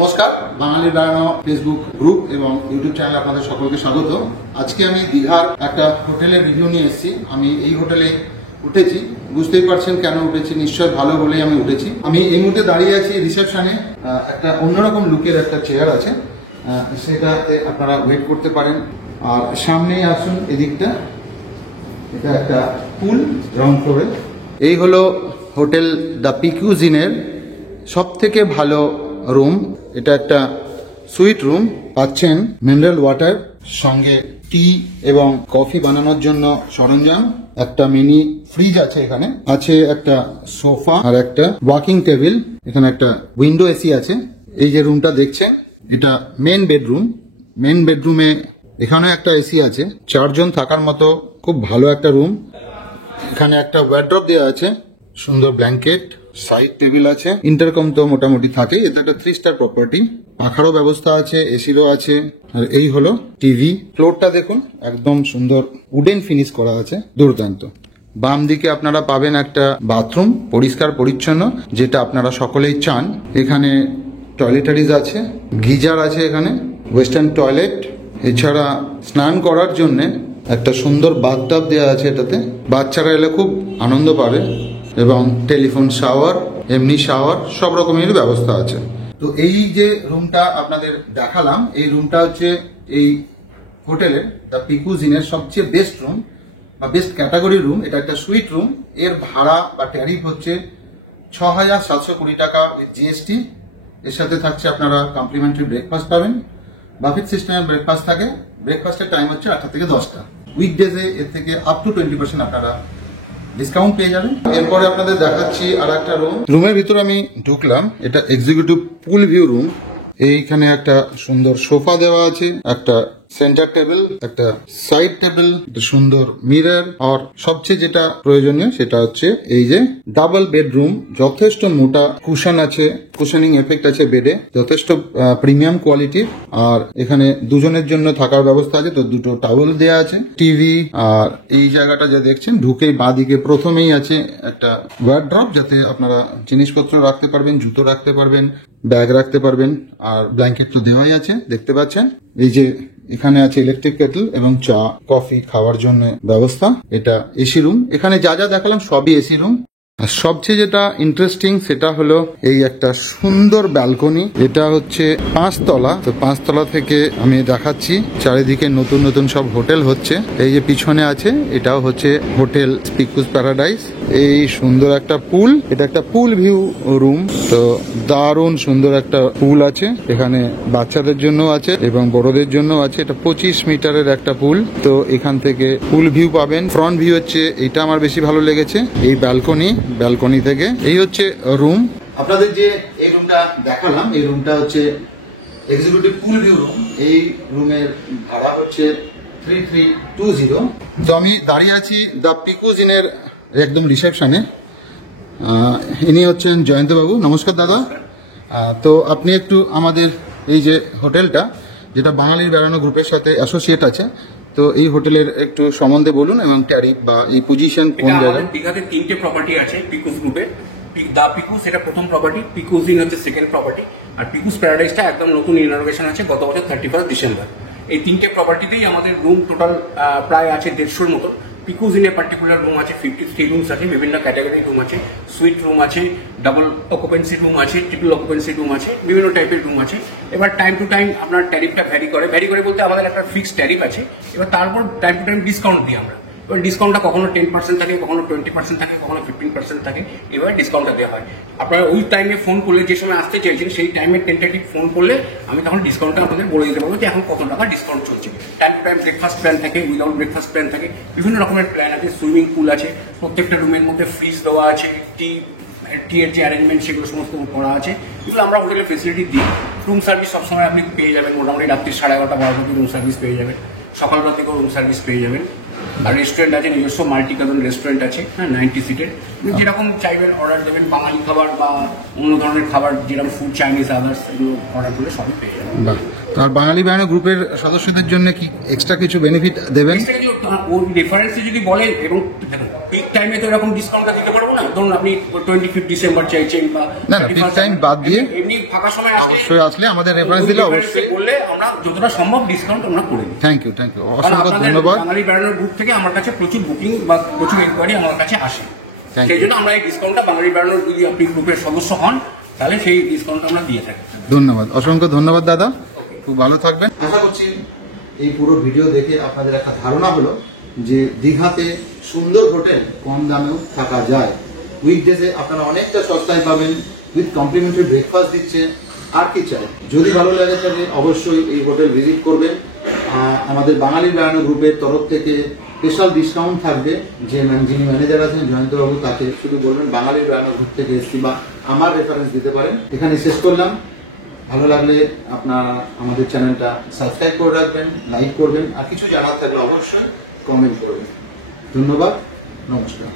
নমস্কার, বাঙালি বেড়ানো Facebook group এবং ইউটিউব চ্যানেলে আপনাদের সকলকে স্বাগত। আজকে আমি দীঘার একটা হোটেলের রিভিউ নিয়ে এসেছি। আমি এই হোটেলে উঠেছি, বুঝতেই পারছেন কেন উঠেছি, নিশ্চয় ভালো বলেই আমি উঠেছি। আমি এই মুহূর্তে দাঁড়িয়ে আছি রিসেপশনে। একটা অন্যরকম লুকের একটা চেয়ার আছে, সেটাতে আপনারা ওয়েট করতে পারেন। আর সামনেই আসুন এদিকটা, এটা একটা পুল গ্রাউন্ড ফ্লোরে। এই হলো হোটেল দ্য পিকুজিনের সব থেকে ভালো রুম। এটা একটা সুইট রুম, পাচ্ছেন মিনারেল ওয়াটার, সঙ্গে টি এবং কফি বানানোর জন্য সরঞ্জাম, একটা মিনি ফ্রিজ আছে, এখানে আছে একটা সোফা আর একটা ওয়াকিং টেবিল, এখানে একটা উইন্ডো এসি আছে। এই যে রুমটা দেখছেন, এটা মেন বেডরুম। মেন বেডরুমে এখানে একটা এসি আছে, 4 জন থাকার মতো খুব ভালো একটা রুম। এখানে একটা ওয়ার্ড্রপ দেওয়া আছে, সুন্দর ব্ল্যাঙ্কেট, সাইড টেবিল আছে, ইন্টারকম তো মোটামুটি থাকে। এটা একটা 3 স্টার প্রপার্টি, পাখারও ব্যবস্থা আছে, এসিরও আছে। আর এই হলো টিভি। ফ্লোরটা দেখুন, একদম সুন্দর উডেন ফিনিশ করা আছে, দুর্দান্ত। বাম দিকে আপনারা পাবেন একটা বাথরুম, পরিষ্কার পরিচ্ছন্ন, যেটা আপনারা সকলেই চান। এখানে টয়লেটারিজ আছে, গিজার আছে, এখানে ওয়েস্টার্ন টয়লেট। এছাড়া স্নান করার জন্যে একটা সুন্দর বাথটাব দেওয়া আছে, এটাতে বাচ্চারা এলে খুব আনন্দ পাবে। এবং টেলিফোন শাওয়ার, এমনি শাওয়ার, সব রকমের ব্যবস্থা আছে। তো এই যে রুমটা আপনাদের দেখালাম, এই রুমটা হচ্ছে এই হোটেলের দ্য পিকুজিনের সবচেয়ে বেস্ট রুম বা বেস্ট ক্যাটাগরির রুম। এটা একটা সুইট রুম। এর ভাড়া বা ট্যারিফ হচ্ছে 6,720 টাকা উইথ জিএসটি। এর সাথে থাকছে আপনারা কমপ্লিমেন্টারি ব্রেকফাস্ট পাবেন। বাফেট সিস্টেমের ব্রেকফাস্ট থাকে। ব্রেকফাস্টের টাইম হচ্ছে 8টা থেকে 10টা। উইকডেজে এর থেকে আপ টু 20% আপনারা ডিসকাউন্ট পেয়ে যাবেন। এরপরে আপনাদের দেখাচ্ছি আর একটা রুম। রুমের ভিতরে আমি ঢুকলাম, এটা এক্সিকিউটিভ পুল ভিউ রুম। এইখানে একটা সুন্দর সোফা দেওয়া আছে, একটা সেন্টার টেবিল, একটা সাইড টেবিল, একটা সুন্দর মিরর। আর সবচেয়ে যেটা প্রয়োজনীয় সেটা হচ্ছে এই যে ডাবল বেডরুম, যথেষ্ট মোটা কুশন আছে, কুশনিং এফেক্ট আছে বেডে, যথেষ্ট প্রিমিয়াম কোয়ালিটির। আর এখানে দুজনের জন্য থাকার ব্যবস্থা আছে, তো 2টো টাওয়েল দেওয়া আছে, টিভি। আর এই জায়গাটা যা দেখছেন, ঢুকেই বাঁদিকে প্রথমেই আছে একটা ওয়ার্ড্রপ, যাতে আপনারা জিনিসপত্র রাখতে পারবেন, জুতো রাখতে পারবেন, ব্যাগ রাখতে পারবেন। আর ব্ল্যাঙ্কেট তো দেওয়াই আছে, দেখতে পাচ্ছেন। এই যে এখানে আছে ইলেকট্রিক কেটল এবং চা কফি খাওয়ার জন্য ব্যবস্থা। এটা এসি রুম। এখানে যা যা দেখালাম সবই এসি রুম। আর সবচেয়ে যেটা ইন্টারেস্টিং সেটা হলো এই একটা সুন্দর ব্যালকনি। এটা হচ্ছে 5 তলা। তো 5 তলা থেকে আমি দেখাচ্ছি চারিদিকে নতুন নতুন সব হোটেল হচ্ছে। এই যে পিছনে আছে, এটাও হচ্ছে হোটেল পিকুজ প্যারাডাইস। এই সুন্দর একটা পুল, এটা একটা পুল ভিউ রুম। তো দারুণ সুন্দর একটা পুল আছে, এখানে বাচ্চাদের জন্য আছে এবং বড়দের জন্য আছে। এটা 25 মিটারের একটা পুল। তো এখান থেকে পুল ভিউ পাবেন। ফ্রন্ট ভিউ হচ্ছে, এটা আমার বেশি ভালো লেগেছে, এই ব্যালকনি থেকে। এই হচ্ছে রুম। আপনাদের যে এই রুমটা দেখালাম, এই রুমটা হচ্ছে এক্সিকিউটিভ পুল ভিউ রুম। এই রুমের ভাড়া হচ্ছে 3320। তো আমি দাঁড়িয়ে আছি দ্য পিকুজিনের একদম রিসেপশনে। ইনি হচ্ছেন জয়ন্তবাবু। নমস্কার দাদা। তো আপনি একটু আমাদের এই যে হোটেলটা, যেটা বাঙালির বেড়ানো গ্রুপের সাথে অ্যাসোসিয়েট আছে, তো এই হোটেলের একটু সম্বন্ধে বলুন এবং ট্যারিফ বা এই পজিশন কোন জায়গায়। দীঘাতে 3টে প্রপার্টি আছে পিকুজ গ্রুপের। দা পিকুজ এটা প্রথম প্রপার্টি, পিকুজিন হচ্ছে সেকেন্ড প্রপার্টি, আর পিকুজ প্যারাডাইসটা একদম নতুন ইনঅগ্রেশন আছে গত বছর 31 ডিসেম্বর। এই 3টে প্রপার্টিতেই আমাদের রুম টোটাল প্রায় আছে 150-র মতো। পিকুজিনে পার্টিকুলার রুম আছে 53 রুমস আছে, বিভিন্ন ক্যাটাগরির রুম আছে, সুইট রুম আছে, ডাবল অকুপেন্সি রুম আছে, ট্রিপল অকুপেন্সি রুম আছে, বিভিন্ন টাইপের রুম আছে। এবার টাইম টু টাইম আপনার ট্যারিফটা ভ্যারি করে বলতে আমাদের একটা ফিক্সড ট্যারিফ আছে। এবার তারপর টাইম টু টাইম ডিসকাউন্ট দিই আমরা। এবার ডিসকাউন্টটা কখনো 10% থাকে, কখনো 20% থাকে, কখনো 15% থাকে। এবার ডিসকাউন্টটা দেওয়া হয়। আপনারা ওই টাইমে ফোন করলে, যে সময় আসতে চাইছেন সেই টাইমে টেন্টেটিভ ফোন করলে আমি তখন ডিসকাউন্টটা আপনাদের বলে দিতে পারবো যে এখন কত টাকা ডিসকাউন্ট চলছে। Time to time breakfast plan থাকে, উইদাউট ব্রেকফাস্ট প্ল্যান থাকে, বিভিন্ন রকমের প্ল্যান আছে। সুইমিং পুল আছে, প্রত্যেকটা রুমের মধ্যে ফ্রিজ দেওয়া আছে, টি এর যে অ্যারেঞ্জমেন্ট সেগুলো সমস্ত করা আছে। এগুলো আমরা হোটেলে ফেসিলিটি দিই। রুম সার্ভিস সবসময় আপনি পেয়ে যাবেন, মোটামুটি রাত্রি 11:30-12টা থেকে রুম সার্ভিস পেয়ে যাবেন, সকালবেলা থেকেও রুম সার্ভিস পেয়ে যাবেন। আর রেস্টুরেন্ট আছে, নিজস্ব মাল্টি-কাজন রেস্টুরেন্ট আছে, হ্যাঁ, 90 সিটের। যেরকম চাইবেন অর্ডার দেবেন, বাঙালি খাবার বা অন্য ধরনের খাবার, যেরকম ফুড, চাইনিজ, আদার্স, এগুলো অর্ডার করলে সবই পেয়ে যাবেন। আর বাঙালি বেড়ানো গ্রুপের সদস্যদের জন্য কি এক্সট্রা কিছু বেনিফিট দেবেন? ওই রেফারেন্সে যদি বলেন, এবং পিক টাইমে তো এরকম ডিসকাউন্টটা দিতে পারবো না, ধরুন আপনি 25 ডিসেম্বর চাইছেন বা না, না, peak time বাদ দিয়ে এমনি ফাঁকা সময় অবশ্যই আসলে আমাদের রেফারেন্স দিলে অবশ্যই বললে আমরা যতটা সম্ভব ডিসকাউন্ট আমরা করে দিই। থ্যাংক ইউ কারণ অসংখ্য আপনাদের ধন্যবাদ। বাঙালি বেড়ানোর গ্রুপ থেকে আমার কাছে প্রচুর বুকিং বা প্রচুর এনকোয়ারি আমার কাছে আসে, Thank সেই you. জন্য আমরা এই ডিসকাউন্টটা বাঙালি বেড়ানোর যদি আপনি গ্রুপের সদস্য হন তাহলে সেই ডিসকাউন্ট আমরা দিয়ে থাকি। ধন্যবাদ, অসংখ্য ধন্যবাদ দাদা, খুব ভালো থাকবেন। আশা করছি এই পুরো ভিডিও দেখে আপনাদের একটা ধারণা হলো যে দীঘাতে সুন্দর হোটেল কম দামেও থাকা যায়। উইকডেজে আপনারা অনেকটা সস্তায় পাবেন, উইথ কমপ্লিমেন্টারি ব্রেকফাস্ট দিচ্ছে। আর কি চাই? যদি ভালো লাগে থাকে অবশ্যই এই হোটেল ভিজিট করবেন। আমাদের বাঙালি বেড়ানো গ্রুপের তরফ থেকে স্পেশাল ডিসকাউন্ট থাকবে। যিনি ম্যানেজার আছেন জয়ন্তবাবু, তাকে শুধু বলবেন বাঙালি বেড়ানো গ্রুপ থেকে এসছি বা আমার রেফারেন্স দিতে পারেন। এখানে শেষ করলাম। ভালো লাগলে আপনারা আমাদের চ্যানেলটা সাবস্ক্রাইব করে রাখবেন, লাইক করবেন, আর কিছু জানার থাকলে অবশ্যই কমেন্ট করবেন। ধন্যবাদ, নমস্কার।